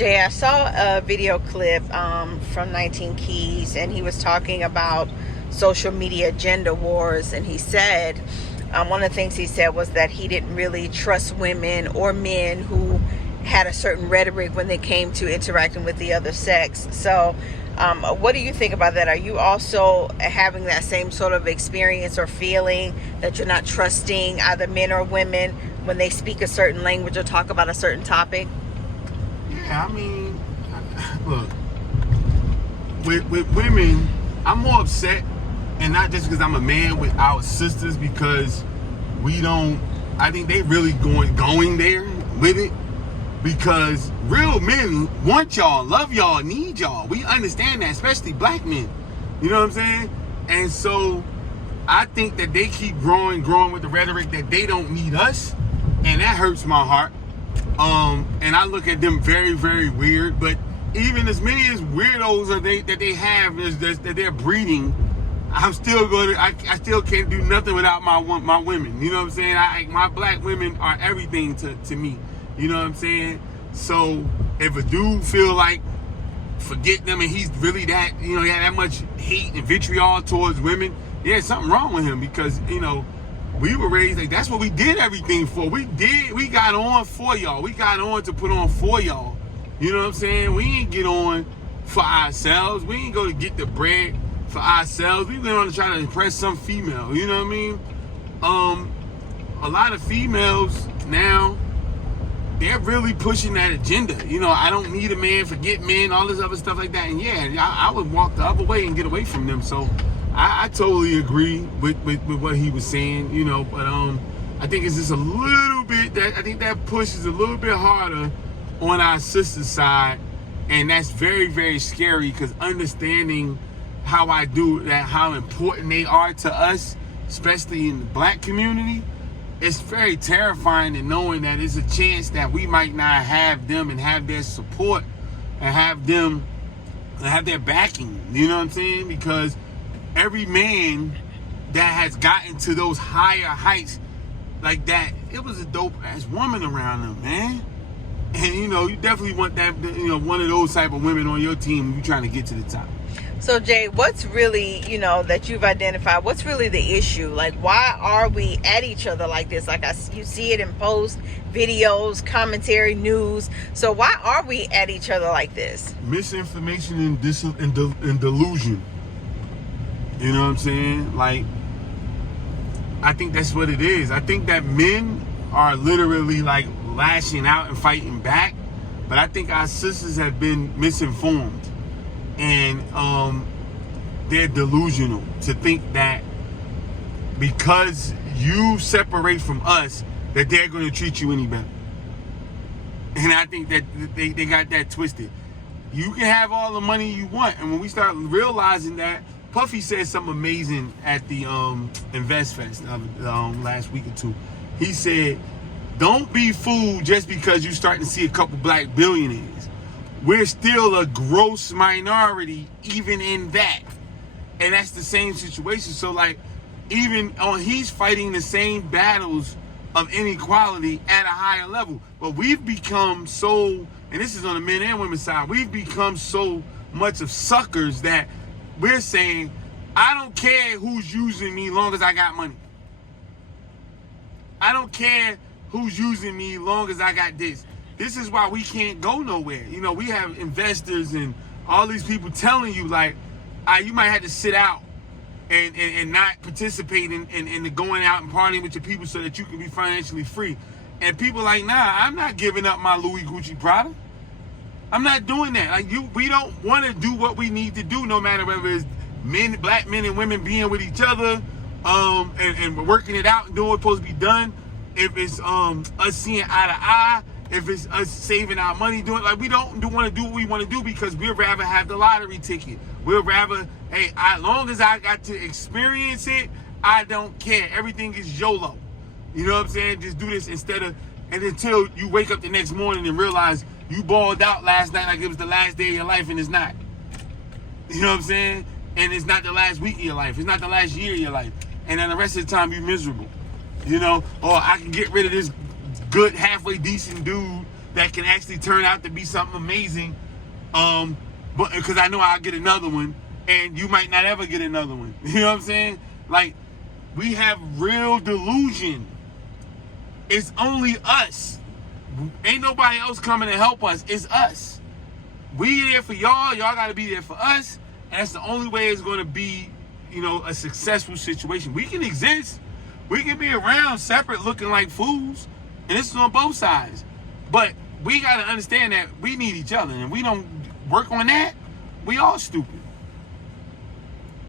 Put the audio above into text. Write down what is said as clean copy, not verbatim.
Jay, I saw a video clip from 19 Keys, and he was talking about social media gender wars, and he said one of the things he said was that he didn't really trust women or men who had a certain rhetoric when they came to interacting with the other sex. So what do you think about that? Are you also having that same sort of experience or feeling that you're not trusting either men or women when they speak a certain language or talk about a certain topic? Yeah, I mean, look, with women, I'm more upset, and not just because I'm a man, with our sisters, because we don't, I think they really going there with it, because real men want y'all, love y'all, need y'all. We understand that, especially black men. You know what I'm saying? And so I think that they keep growing with the rhetoric that they don't need us, and that hurts my heart. And I look at them very, very weird. But even as many as weirdos that they have that they're breeding, I'm still I still can't do nothing without my women. You know what I'm saying? My black women are everything to me. You know what I'm saying? So if a dude feel like forget them and he's really that, he had that much hate and vitriol towards women, yeah, something wrong with him, because we were raised like that's what we did everything for. We got on for y'all. We got on to put on for y'all. You know what I'm saying? We ain't get on for ourselves. We ain't go to get the bread for ourselves. We went on to try to impress some female. You know what I mean? A lot of females now, they're really pushing that agenda. I don't need a man, forget men, all this other stuff like that. And yeah, I would walk the other way and get away from them. So I totally agree with what he was saying, but I think it's just a little bit, I think that push is a little bit harder on our sister side, and that's very, very scary, because understanding how I do that, how important they are to us, especially in the black community, it's very terrifying, and knowing that it's a chance that we might not have them and have their support and have them and have their backing. You know what I'm saying? Because every man that has gotten to those higher heights like that, it was a dope ass woman around them, man. And you definitely want that, one of those type of women on your team when you're trying to get to the top. So Jay, what's really, that you've identified, what's really the issue? Like, why are we at each other like this? Like, you see it in posts, videos, commentary, news. So why are we at each other like this? Misinformation and delusion. You know what I'm saying? Like, I think that's what it is. I think that men are literally like lashing out and fighting back, but I think our sisters have been misinformed, and they're delusional to think that because you separate from us that they're going to treat you any better. And I think that they got that twisted. You can have all the money you want, and when we start realizing that, Puffy said something amazing at the Invest Fest last week or two. He said, don't be fooled just because you're starting to see a couple black billionaires. We're still a gross minority even in that. And that's the same situation. So like, he's fighting the same battles of inequality at a higher level. But we've become so, and this is on the men and women's side, we've become so much of suckers that we're saying, I don't care who's using me long as I got money. I don't care who's using me long as I got this. This is why we can't go nowhere. We have investors and all these people telling you, like, you might have to sit out and not participate in the going out and partying with your people so that you can be financially free. And people like, nah, I'm not giving up my Louis Gucci Prada. I'm not doing that. Like, we don't want to do what we need to do, no matter whether it's black men and women being with each other, and we're working it out and doing what's supposed to be done. If it's us seeing eye to eye, if it's us saving our money, doing, like, we don't want to do what we want to do because we'd rather have the lottery ticket. We'd rather, as long as I got to experience it, I don't care. Everything is YOLO. You know what I'm saying? Just do this and until you wake up the next morning and realize you balled out last night like it was the last day of your life, and it's not. You know what I'm saying? And it's not the last week of your life. It's not the last year of your life. And then the rest of the time, you're miserable. Or I can get rid of this good, halfway decent dude that can actually turn out to be something amazing. But because I know I'll get another one, and you might not ever get another one. You know what I'm saying? Like, we have real delusion. It's only us. Ain't nobody else coming to help us. It's us. We there for y'all. Y'all got to be there for us. And that's the only way it's going to be, you know, a successful situation. We can exist. We can be around separate looking like fools. And this is on both sides. But we got to understand that we need each other. And we don't work on that, we all stupid.